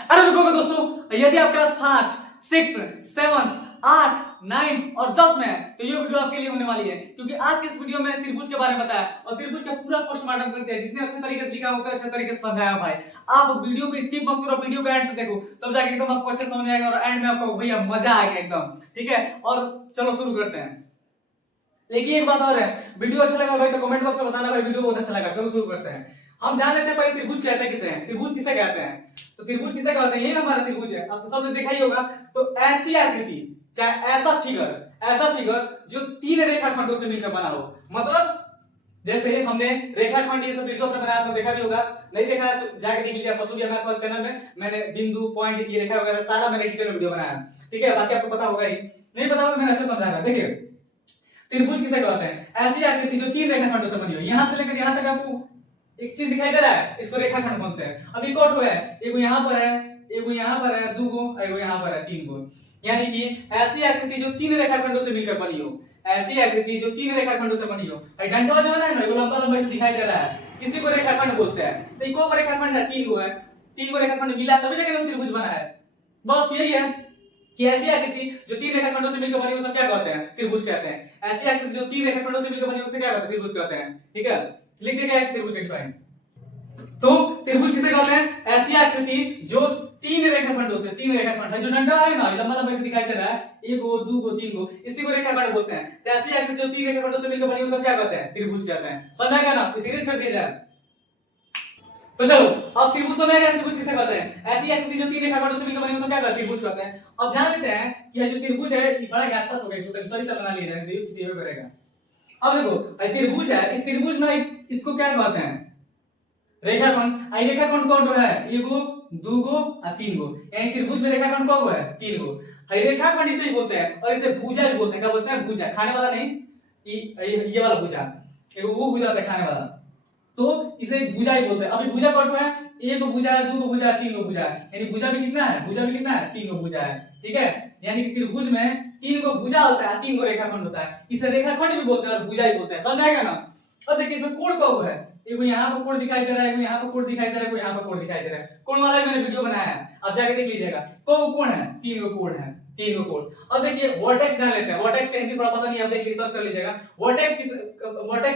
अरे रुको दोस्तों, यदि आप क्लास 5, 6, 7, 8, 9 और 10 में है तो ये वीडियो आपके लिए होने वाली है, क्योंकि आज के इस वीडियो में त्रिभुज के बारे में बताया और त्रिभुज का पूरा पोस्टमार्टम करते हैं। जितने अच्छे तरीके से लिखा होता है अच्छे तरीके से समझाया भाई। आप वीडियो को स्किप मत करो, वीडियो को एंड तक देखो, तब जाके एकदम आपको अच्छे समझ आएगा और एंड में आपको भैया मजा आएगा एकदम। ठीक है, और चलो शुरू करते हैं। लेकिन एक बात और है, वीडियो अच्छा लगा भाई तो कमेंट बॉक्स में बताना भाई वीडियो बहुत अच्छा लगा। चलो शुरू करते हैं। हम जान लेते हैं पहले त्रिभुज कहते हैं किसे हैं। त्रिभुज किसे कहते हैं? तो त्रिभुज किसे कहते हैं? ये हमारा त्रिभुज है, आपको सब ने देखा ही होगा। तो ऐसी आकृति, चाहे ऐसा फिगर जो तीन रेखाखंडों से मिलकर बना हो, मतलब जैसे हमने रेखाखंड ये सब वीडियो पर बनाया, आपने देखा भी होगा। नहीं देखा है तो जाके देख लीजिए, मतलब मैथ वाले चैनल में मैंने बिंदु, पॉइंट, ये रेखा वगैरह सारा मैंने डिटेल में वीडियो बनाया है। ठीक है, बाकी आपको पता होगा ही, नहीं पता होगा मैंने अच्छे समझाया। देखिए त्रिभुज किसे कहते हैं? ऐसी आकृति जो तीन रेखाखंडों से बनी हो। यहां से लेकर यहां तक आपको एक चीज दिखाई दे रहा है, इसको रेखाखंड बोलते हैं। अब एक और है, एगो यहां पर है, एगो यहां पर है, दो गो, एगो यहां पर है, तीन गो। यानी कि ऐसी आकृति जो तीन रेखाखंडों से मिलकर बनी हो, ऐसी आकृति जो तीन रेखाखंडों से बनी हो। भाई डंडा जो है ना, ये लंबा लंबा से दिखाई दे रहा है, इसी को रेखाखंड बोलते हैं। तो इको रेखाखंड है, तीन गो है, तीन गो रेखाखंड मिला तभी जाके त्रिभुज बना है। बस यही है कि ऐसी आकृति जो तीन रेखाखंडों से मिलकर बनी हो, उसे क्या कहते हैं? त्रिभुज कहते हैं। ऐसी आकृति जो तीन रेखाखंडों से मिलकर बनी हो, उसे क्या कहते हैं? त्रिभुज कहते हैं। ठीक है, लिख दिया है त्रिभुज डिफाइन। तो त्रिभुज किसे कहते हैं? ऐसी आकृति जो तीन रेखाखंडों से, तीन रेखाखंड है जो डंडा है ना, लंबा लंबा से दिखाई दे रहा है, एक गो, दो गो, तीन गो, इसी को रेखाखंड बोलते हैं। तो ऐसी आकृति जो तीन रेखाखंडों से मिलकर बनी हो, उसे क्या कहते हैं? त्रिभुज कहते हैं। समझ आएगा ना? सीरीज कर दिया जाए तो चलो अब त्रिभुज समझ त्रिभुज किसे कहते हैं? ऐसी आकृति जो तीन रेखाखंडों से मिलकर बनी उसको क्या कहते हैं? त्रिभुज कहते हैं। अब जान लेते हैं कि ये जो त्रिभुज है ये बड़ा के आसपास होगा, इसको सॉरी से बना लिया है, तो ये किसी और करेगा। अब देखो त्रिभुज है, इस त्रिभुज में इसको क्या कहते हैं? रेखाखंड। आई रेखाखंड कौन है? एगो, दो गो और तीन गो। यानी त्रिभुज में रेखाखंड कौन है? तीन गो। आई रेखाखंड इसे ही बोलते हैं और इसे भुजा भी बोलते हैं। क्या बोलते हैं? भुजा, खाने वाला नहीं, ये वाला भुजा, एगो वो भुजा होता है खाने वाला, तो इसे भुजा ही बोलते हैं। अभी भुजा कौन है? एक भुजा है, दो भुजा है, तीन भुजा है। यानी भुजा भी कितना है? भुजा भी कितना है? तीन भुजा है। ठीक है, यानी कि त्रिभुज में तीन गो भुजा होता है, तीन गो रेखाखंड होता है। इसे रेखाखंड भी बोलते हैं और भुजा ही बोलते हैं। समझ आएगा ना? अब देखिए इसमें कोण कब है, एगो यहाँ पर कोण दिखाई दे रहा है, एगो यहाँ पर कोण दिखाई दे रहा है, एगो यहाँ पर कोण दिखाई दे रहा है। कोण वाला मैंने वीडियो बनाया है, आप जाके देख लीजिएगा। कोण है? तीन गो कोण है, तीन गो कोण। अब देखिए वर्टेक्स जान लेते हैं। वर्टेक्स का हिंदी थोड़ा पता नहीं, आप देख रिसर्च कर लीजिएगा। वर्टेक्स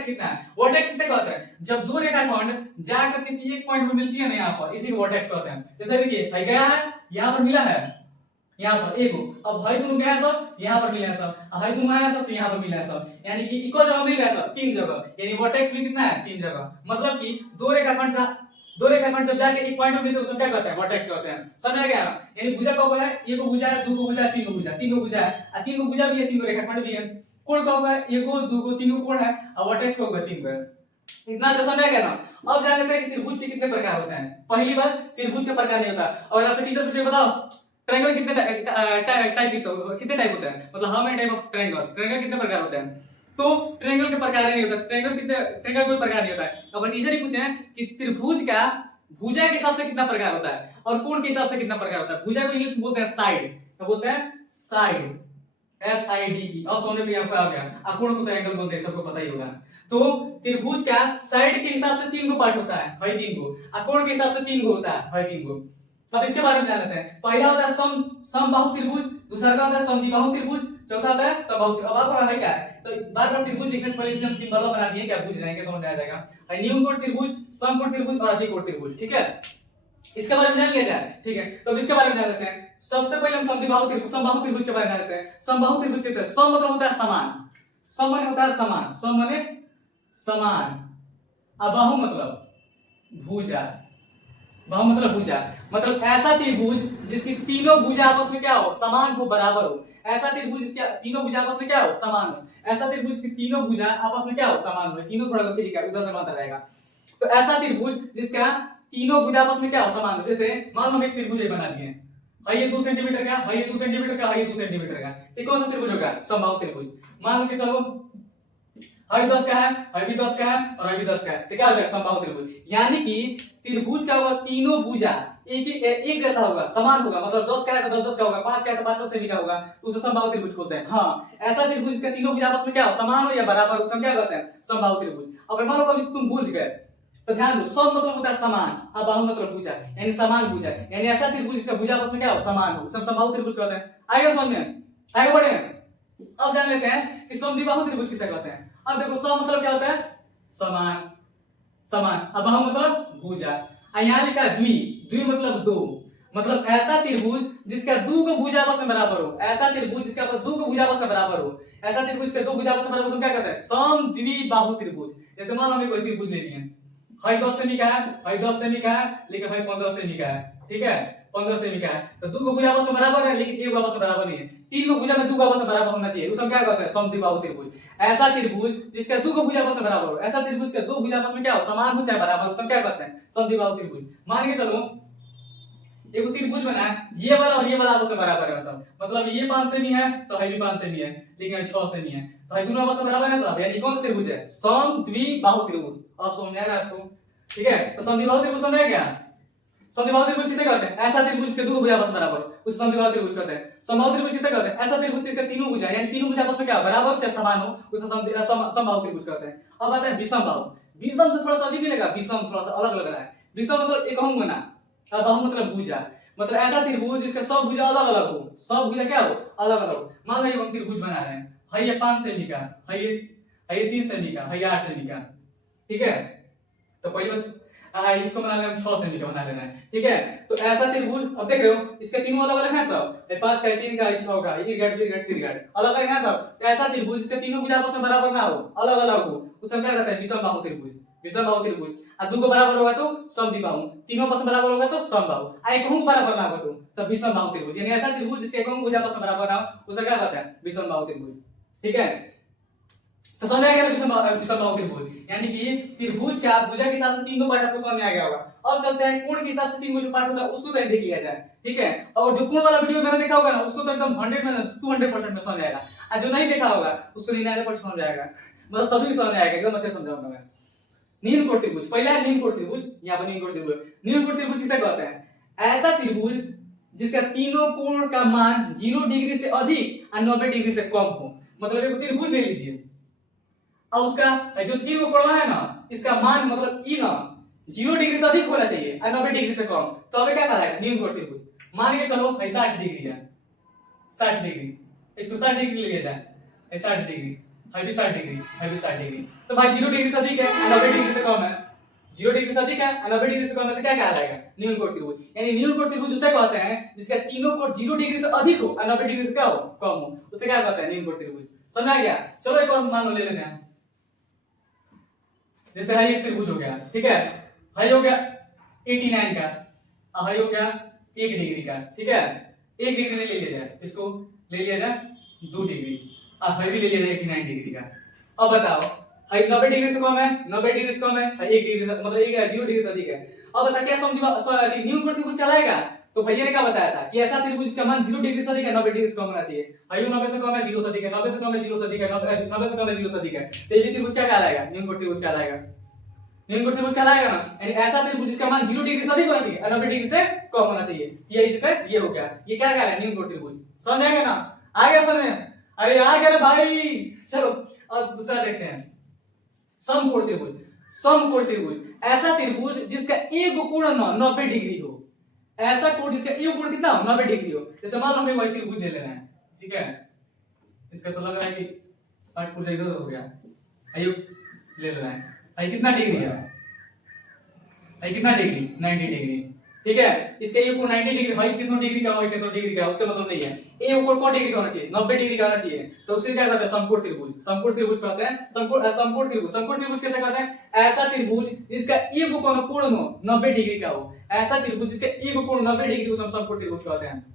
कितना है? वर्टेक्स किसे कहते हैं? जब दो रेखाखंड जाकर किसी एक पॉइंट पे मिलती है ना, यहाँ पर, इसी को वर्टेक्स कहते हैं। जैसे देखिए भाई गया है, यहाँ पर मिला है, यहाँ पर एगो, अब भाई दोनों गया सब, यहाँ पर मिला है सब, भाई दोनों आया सब, तो यहाँ पर मिला है सब। यानी कि इको जगह मिल रहा है सब, तीन जगह। यानी वर्टेक्स भी कितना है? तीन जगह। मतलब कि दो रेखाखंड जब जाके एक पॉइंट पे मिलते हैं उसको क्या कहते हैं? वर्टेक्स कहते हैं। समझ आ गया? यानी भुजा कब है? एगो भुजा है, दो भुजा है, तीन भुजा, तीन भुजा है, और तीन भुजा भी है, तीन रेखाखंड भी है। कोण कब है? एगो, दो, तीन कोण है, और वर्टेक्स कब है? तीन है। इतना अच्छा समझ आ गया ना? अब जान लेते हैं कि त्रिभुज के कितने प्रकार होते हैं। पहली बार त्रिभुज का प्रकार नहीं होता, और आपसे टीचर पूछे बताओ ट्रायंगल कितने टाइप होता है, मतलब how many type of triangle कितने प्रकार होते हैं? तो ट्रायंगल के प्रकार नहीं होता, ट्रायंगल कोई प्रकार नहीं होता है। अगर टीचर ही पूछे कि त्रिभुज का भुजा के हिसाब से कितना प्रकार होता है और कोण के हिसाब से कितना प्रकार होता है? भुजा को इंग्लिश में बोलते हैं साइड। क्या बोलते हैं? Side, SIDE। अब सोने पे आपको आ गया। और कोण को तो एंगल बोलते हैं, सबको पता ही होगा। तो त्रिभुज का साइड के हिसाब से तीन गो पार्ट होता है, भाई तीन गो, और कोण के हिसाब से तीन गो होता है, भाई तीन गो। अब इसके बारे में जान लेते हैं। पहला होता है समबाहु त्रिभुज, दूसरा का होता है समद्विबाहु त्रिभुज, चौथा होता है समबाहु त्रिभुज। अब आपको है क्या है, तो बार बार त्रिभुज लिखने से पहले इसमें हम सिंबल बना दिए, क्या पूछ रहे हैं, क्या समझ में आ जाएगा। न्यूनकोण त्रिभुज, समकोण त्रिभुज और अधिकोण त्रिभुज। ठीक है, इसके बारे में जान लिया जाए। ठीक है, तो इसके बारे में जान लेते हैं। सबसे पहले हम समबाहु त्रिभुज के बारे में जान लेते हैं। समबाहु त्रिभुज के तरह सम मतलब होता है समान, सम माने होता है समान, सम माने समान, और बाहु मतलब भुजा, बाहु मतलब भुजा, मतलब ऐसा त्रिभुज जिसकी तीनों भुजा आपस में क्या हो? समान हो, बराबर हो। ऐसा त्रिभुज जिसके तीनों भुजा आपस में क्या हो? समान हो। ऐसा त्रिभुज जिसकी तीनों भुजा आपस में क्या हो? समान हो। तीनों थोड़ा गलती लिखा है, उधर से बनता रहेगा। तो ऐसा त्रिभुज जिसका तीनों भुजा आपस में क्या हो? समान हो। जैसे मान लो हम एक त्रिभुज बना दिए, भाई ये 2 सेंटीमीटर का, भाई ये 2 सेंटीमीटर का, भाई ये 2 सेंटीमीटर का, ये कौन सा त्रिभुज होगा? समबाहु त्रिभुज। मान लो कि चलो भाई 10 का है, भाई भी 10 का है, और भाई भी 10 का है, तो क्या हो जाएगा? समबाहु त्रिभुज। यानी कि त्रिभुज का होगा तीनों भुजा एक जैसा होगा, समान होगा। मतलब 10 का है तो 10 का होगा, 5 का है तो 5 से भी का होगा, तो उसे समबाहु त्रिभुज बोलते हैं। हाँ, ऐसा त्रिभुज जिसका तीनों भुजा आपस में क्या हो? समान हो या बराबर हो, उसे क्या कहते हैं? समबाहु त्रिभुज। अगर मान लो कभी तुम भूल गए तो ध्यान दो, सम मतलब होता है समान, अब बाहु मतलब भुजा, यानी समान भुजा, यानी ऐसा त्रिभुज जिसका भुजा आपस में क्या हो, समान हो, सब समबाहु त्रिभुज कहते हैं। आएगा समझ में, आगे बढ़े। अब जान लेते हैं कि समद्विबाहु त्रिभुज किसे कहते हैं। अब देखो, सम मतलब क्या होता है, समान, समान, अब बाहु मतलब भुजा, और यहाँ लिखा है द्वि, द्वि मतलब दो, मतलब ऐसा त्रिभुज जिसका दो को भुजा आपस में बराबर हो, ऐसा त्रिभुज जिसका दो को भुजा आपस में बराबर हो, ऐसा त्रिभुज जिसका दो भुजा आपस में बराबर हो, क्या कहते हैं, समद्विबाहु त्रिभुज। जैसे मान लो हमें कोई त्रिभुज ले लिए, है 10 सेमी का है, है 10 सेमी का है, लेकिन है 15 सेमी का है, ठीक है, 15 सेमी का है, तो दो को भुजा आपस में बराबर है, लेकिन एक आपस में बराबर नहीं है, तीन को भुजा में दो आपस में बराबर होना चाहिए, उसको क्या कहते हैं, समद्विबाहु त्रिभुज। ऐसा त्रिभुज जिसका दो को भुजा आपस में बराबर हो, ऐसा त्रिभुज के दो भुजा आपस में क्या हो, समान हो चाहे बराबर, उसको क्या कहते हैं, समद्विबाहु त्रिभुज। मान के चलो एक त्रिभुज बना है, ये वाला और ये वाला आपस में बराबर है सब, मतलब ये 5 सेमी है तो है भी 5 सेमी है, लेकिन 6 सेमी है, तो है दोनों आपस में बराबर है सब, यानी कौन सा त्रिभुज है, समद्विबाहु त्रिभुज। अब समझ में आ रहा है आपको, ठीक है। तो समद्विबाहु त्रिभुज समझ गया। समद्विबाहु त्रिभुज किसे कहते हैं, ऐसा त्रिभुज जिसके दो भुजा आपस में बराबर, उसे समद्विबाहु त्रिभुज कहते हैं। समबाहु त्रिभुज किसे कहते हैं, ऐसा त्रिभुज जिसके तीनों भुजा, यानी तीनों भुजा आपस में क्या बराबर चाहे समान हो, उसे समबाहु त्रिभुज कहते हैं। अब आता है विषमबाहु। विषम से थोड़ा सा अजीब नहीं लगा, विषम थोड़ा सा अलग लग रहा है। विषम मतलब एक होंगे ना, और बाहु मतलब भुजा, मतलब ऐसा त्रिभुज जिसका सब भुजा अलग अलग हो, सब भुजा क्या हो, अलग अलग हो। मान लो हम त्रिभुज बना रहे हैं, है ये 5 सेमी का, है ये 3 सेमी का, है ये 8 सेमी का, ठीक है। तो पहले बात इसको बना लेना, 6 सेमी का बना लेना है, ठीक है। तो ऐसा त्रिभुज, अब देख रहे हो इसके तीनों अलग अलग हैं सब, 5 का, 3 का, 6 का, ये घट फिर घट फिर घट अलग अलग हैं सब। तो ऐसा त्रिभुज जिसके तीनों भुजा आपस में बराबर ना हो, अलग अलग हो, उसे क्या कहते हैं, विषमबाहु त्रिभुज। विषमबाहु त्रिभुज, और दो को बराबर होगा तो समद्विबाहु, तीनों आपस में बराबर होगा तो समबाहु, और एक को बराबर ना होगा तो विषमबाहु त्रिभुज, यानी ऐसा त्रिभुज जिसके एक भुजा आपस में बराबर ना हो, उसे क्या कहते हैं, विषमबाहु त्रिभुज, ठीक है। तो समझ आ गया विषमबाहु त्रिभुज, यानी कि त्रिभुज का भुजा के हिसाब से तीनों पार्ट आपको समझ में आ गया होगा। अब चलते हैं कोण के हिसाब से तीन जो पार्ट होता है उसको तो देख लिया जाए, ठीक है। और जो कोण वाला वीडियो मैंने देखा होगा ना, उसको तो एकदम 100 में 200% में समझ आएगा, और जो नहीं देखा होगा उसको 99% समझ आएगा, मतलब तभी समझ आएगा, एकदम अच्छे समझाऊंगा मैं। नील कोण त्रिभुज, पहला है नील कोण त्रिभुज, यहाँ पर नील कोण त्रिभुज। नील कोण त्रिभुज किसे कहते हैं, ऐसा त्रिभुज जिसका तीनों कोण का मान 0 डिग्री से अधिक और 90 डिग्री से कम हो। मतलब एक त्रिभुज ले लीजिए, अब उसका जो तीन कोण है ना, इसका मान मतलब ई ना 0 डिग्री से अधिक होना चाहिए और 90 डिग्री से कम, तो हमें क्या कहलाएगा, नील कोण त्रिभुज। मान के चलो 60 डिग्री है, 60 डिग्री, इसको 60 डिग्री ले लिया जाए, 60 डिग्री, है भी 60 डिग्री, है भी 60 डिग्री, तो भाई 0 डिग्री से अधिक है और 90 डिग्री से कम है, 0 डिग्री से अधिक है और 90 डिग्री से कम है, तो क्या कहलाएगा, नील कोण त्रिभुज। यानी नील कोण त्रिभुज उसे कहते हैं जिसका तीनों कोण 0 डिग्री से अधिक हो और 90 डिग्री से क्या हो, कम हो, उसे क्या कहते हैं, नील कोण त्रिभुज। समझ आ गया। चलो एक और मान लो ले लेते हैं, जैसे है एक त्रिभुज हो गया, ठीक है, हाई हो गया 89 का, हाई हो गया 1 डिग्री का, ठीक है, 1 डिग्री ले लिया जाए, इसको ले लिया जाए 2 डिग्री, और हाई भी ले लिया जाए 89 डिग्री का। अब बताओ हाई 90 डिग्री से कम है, 90 डिग्री से कम है, 1 डिग्री से मतलब 0 डिग्री से अधिक है। अब बता क्या समझ न्यू कोण त्रिभुज कहलाएगा। तो भैया ने क्या बताया था कि ऐसा त्रिभुज जिसका मान 0 डिग्री से अधिक है, 90 डिग्री से कम होना चाहिए, हाई 90 से कम है, 0 से अधिक है, 90 से कम है, 0 से अधिक है, 90 से कम है, 0 से अधिक है, तो ये त्रिभुज क्या कहलाएगा, न्यू कोण त्रिभुज कहलाएगा। न्यू कोण त्रिभुज कहलाएगा ना, यानी ऐसा त्रिभुज जिसका मान 0 डिग्री से अधिक होना चाहिए और 90 डिग्री से कम होना चाहिए, ये जैसे ये हो गया, ये क्या कहलाएगा, न्यू कोण त्रिभुज। समझ आएगा ना, आ गया समझ, अरे आ गया ना भाई। चलो अब दूसरा देखते हैं, समकोण त्रिभुज। समकोण त्रिभुज ऐसा त्रिभुज जिसका एक कोण 90 डिग्री हो, ऐसा कोण जिसका एक कोण कितना हो, 90 डिग्री हो। जैसे मान लो हमें वही त्रिभुज ले लेना है, ठीक है, इसका तो लग रहा है कि पार्ट पूरा इधर हो गया, आइए ले लेना है, आई कितना डिग्री है, आई कितना डिग्री, 90 डिग्री, ठीक है। इसका एक कोण 90 डिग्री, भाई कितना डिग्री का हो, कितना डिग्री का, उससे मतलब नहीं है, एक कोण कौन डिग्री का होना चाहिए, 90 डिग्री का होना चाहिए, तो उसे क्या कहते हैं, समकोण त्रिभुज। समकोण त्रिभुज कहते हैं, समकोण त्रिभुज। समकोण त्रिभुज कैसे कहते हैं, ऐसा त्रिभुज जिसका एक कोण 90 डिग्री का हो, ऐसा त्रिभुज जिसका एक कोण 90 डिग्री को समकोण त्रिभुज कहते हैं।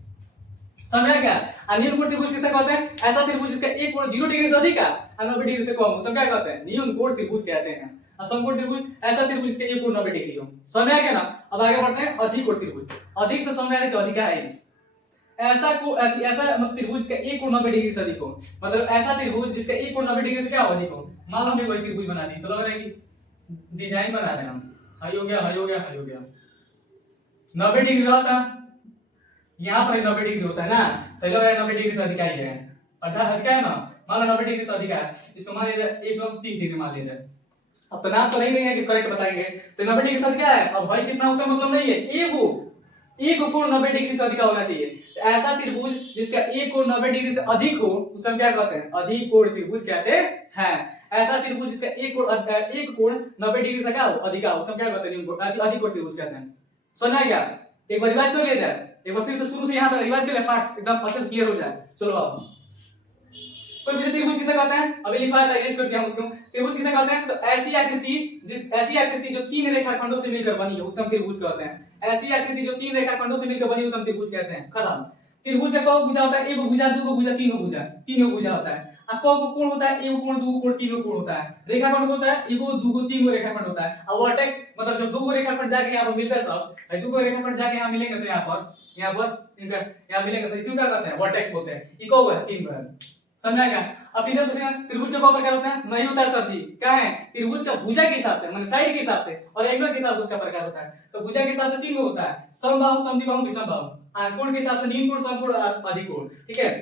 समझ गया। न्यून कोण त्रिभुज किसे कहते हैं, ऐसा त्रिभुज जिसका एक कोण 0 डिग्री से अधिक है और 90 डिग्री से कम हो, सब क्या कहते हैं, न्यून कोण त्रिभुज कहते हैं। समकोण त्रिभुज ऐसा त्रिभुज जिसका एक कोण 90 डिग्री हो। समझ आ गया ना। अब आगे बढ़ते हैं, अधिक कोण त्रिभुज। अधिक से समझ आने तो अधिक है, ऐसा त्रिभुज जिसका एक कोण 90 डिग्री से अधिक हो, मतलब ऐसा त्रिभुज जिसका एक कोण 90 डिग्री से क्या हो, अधिक हो। मान लो हमने कोई त्रिभुज बना दी, तो लग रहा है कि डिजाइन बना रहे हैं हम, हाई हो गया, हाई हो गया, हाई हो गया, 90 डिग्री रहता, यहाँ पर 90 डिग्री होता है ना, तो लग रहा है 90 डिग्री से अधिक ही है, अधिक है ना। मान लो 90 डिग्री से अधिक है, इसको मान लिया जाए 130 डिग्री मान लिया जाए, अब तो नाम तो नहीं है कि करेक्ट बताएंगे। तो 90 डिग्री से अधिक क्या है? अब भाई कितना उसका मतलब नहीं है, एक कोण 90 डिग्री से अधिक होना चाहिए। तो ऐसा त्रिभुज जिसका एक कोण 90 डिग्री से अधिक हो उसे हम क्या कहते हैं? अधिक कोण त्रिभुज कहते हैं। ऐसा त्रिभुज जिसका एक कोण 90 डिग्री से क्या हो? अधिक हो, उसे हम क्या कहते हैं? अधिक कोण त्रिभुज कहते हैं। समझ में क्या? एक बार रिवाइज कर लिया जाए, एक बार फिर से शुरू से यहां तक रिवाइज कर ले, फैक्ट्स एकदम अच्छे से क्लियर हो जाए। चलो अब कोई मुझे त्रिभुज किसे कहते हैं? अभी लिखा है, इरेज कर दिया हम उसको। त्रिभुज किसे कहते हैं? तो ऐसी आकृति जो तीन रेखाखंडों से मिलकर बनी है उसे हम त्रिभुज कहते हैं। ऐसी आकृति जो तीन रेखाखंडों से मिलकर बनी है उसे हम त्रिभुज कहते हैं। खत्म। त्रिभुज का कौ भुजा होता है? एक भुजा, दो भुजा, तीन भुजा होता है। अब कौ कोण होता है? एक कोण, दो कोण, तीन कोण होता है। रेखाखंड होता है एक, दो, तीन रेखाखंड होता है। अब वर्टेक्स मतलब जब दो रेखाखंड जाके यहां पर मिलते हैं, सब दो रेखाखंड जाके यहां मिलेंगे, तो यहां पर इनका यहां मिलेंगे, तो इसी को क्या कहते हैं? वर्टेक्स बोलते हैं। ये कौ है? तीन है। समझ में आएगा? अब टीचर पूछेगा त्रिभुज का कौ प्रकार होता है? नहीं होता है सर जी। क्या है? त्रिभुज का भुजा के हिसाब से, मतलब साइड के हिसाब से और एंगल के हिसाब से उसका प्रकार होता है। तो भुजा के हिसाब से तीन होता है, समबाहु, समद्विबाहु, विषमबाहु। कोण के हिसाब से नील कोण, समकोण और अधिकोण। ठीक है।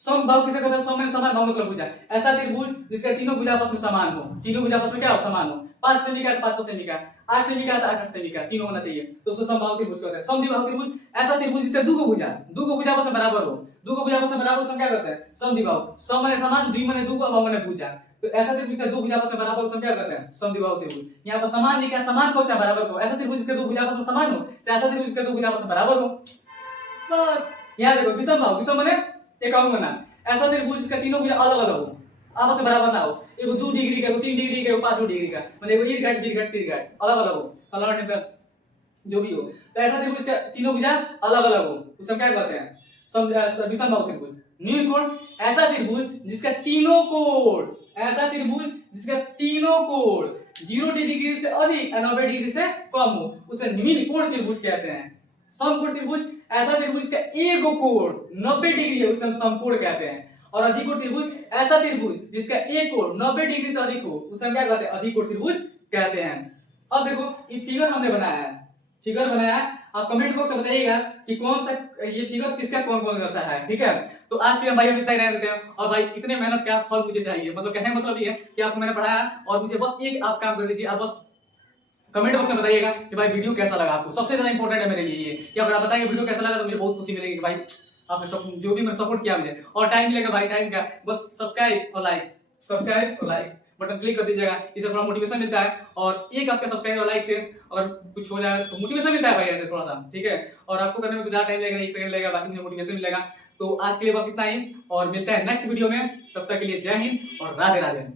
समबाहु किसे कहते हैं? सम में समान, बाहु मतलब भुजा। ऐसा त्रिभुज जिसका तीनों भुजा आपस में समान हो। तीनों भुजा आपस में क्या हो? समान हो। 5 सेमी का 5 सेमी का, 8 सेमी का 8 सेमी का, तीनों होना चाहिए, तो उसको समबाहु त्रिभुज कहते हैं। समद्विबाहु त्रिभुज ऐसा त्रिभुज जिसका दो भुजा आपस में बराबर हो। दो भुजा आपस में बराबर उसको क्या कहते हैं? समद्विबाहु। सम माने समान, द्वि माने दो, बाहु माने भुजा। तो ऐसा त्रिभुज का दो भुजा आपस में बराबर उसको क्या कहते हैं? समद्विबाहु त्रिभुज। यहाँ पर समान लिखा है, समान को चाहे बराबर को। ऐसा त्रिभुज जिसके दो भुजा आपस में समान हो, चाहे ऐसा त्रिभुज जिसके दो भुजा आपस में बराबर हो। बस यहाँ देखो, विषमबाहु, विषम माने एकाउंगना। ऐसा त्रिभुज जिसका तीनों भुजा अलग अलग हो, आपस में बराबर ना हो। एगो 2 डिग्री का, एगो 3 डिग्री का, एगो 5 डिग्री का, मतलब एगो ईर्घट, दीर्घट, तिर्घट अलग अलग हो, अलग जो भी हो। तो ऐसा त्रिभुज का तीनों भुजा अलग अलग हो उसे हम क्या कहते हैं? विषमबाहु त्रिभुज। नील कोण ऐसा त्रिभुज जिसका तीनों कोण, ऐसा त्रिभुज जिसका तीनों कोण 0 डिग्री से अधिक और 90 डिग्री से कम हो उसे नील कोण त्रिभुज कहते हैं। समकोण त्रिभुज ऐसा त्रिभुज जिसका एक कोण 90 डिग्री है उसे हम समकोण कहते हैं। और अधिकोण त्रिभुज ऐसा त्रिभुज जिसका एक कोण 90 डिग्री से अधिक हो उसे हम क्या कहते हैं? अधिकोण त्रिभुज कहते हैं। अब देखो ये फिगर हमने बनाया है, फिगर बनाया है। आप कमेंट बॉक्स में बताइएगा कि कौन सा ये फिगर किसका कौन कौन सा है। ठीक है। तो आज के लिए भाई हम इतना ही रहने देते हैं। और भाई इतने मेहनत का फल मुझे चाहिए, मतलब कहने मतलब ये है कि आपको मैंने पढ़ाया और मुझे बस एक आप काम कर दीजिए, आप बस कमेंट बॉक्स में बताइएगा कि भाई वीडियो कैसा लगा आपको। सबसे ज्यादा इंपॉर्टेंट है मेरे लिए ये कि अगर आप बताएंगे वीडियो कैसा लगा तो मुझे बहुत खुशी मिलेगी कि भाई आपने सब जो भी मैंने सपोर्ट किया मुझे। और टाइम मिलेगा भाई, टाइम का बस सब्सक्राइब और लाइक बटन क्लिक कर दीजिएगा, इससे थोड़ा मोटिवेशन मिलता है। और एक आपका सब्सक्राइब और लाइक से अगर कुछ हो जाए तो मोटिवेशन मिलता है भाई ऐसे थोड़ा सा। ठीक है। और आपको करने में तो ज्यादा टाइम लगेगा, 1 सेकंड लगेगा, बाकी मुझे मोटिवेशन मिलेगा। तो आज के लिए बस इतना ही और मिलता है नेक्स्ट वीडियो में। तब तक के लिए जय हिंद और राधे राधे।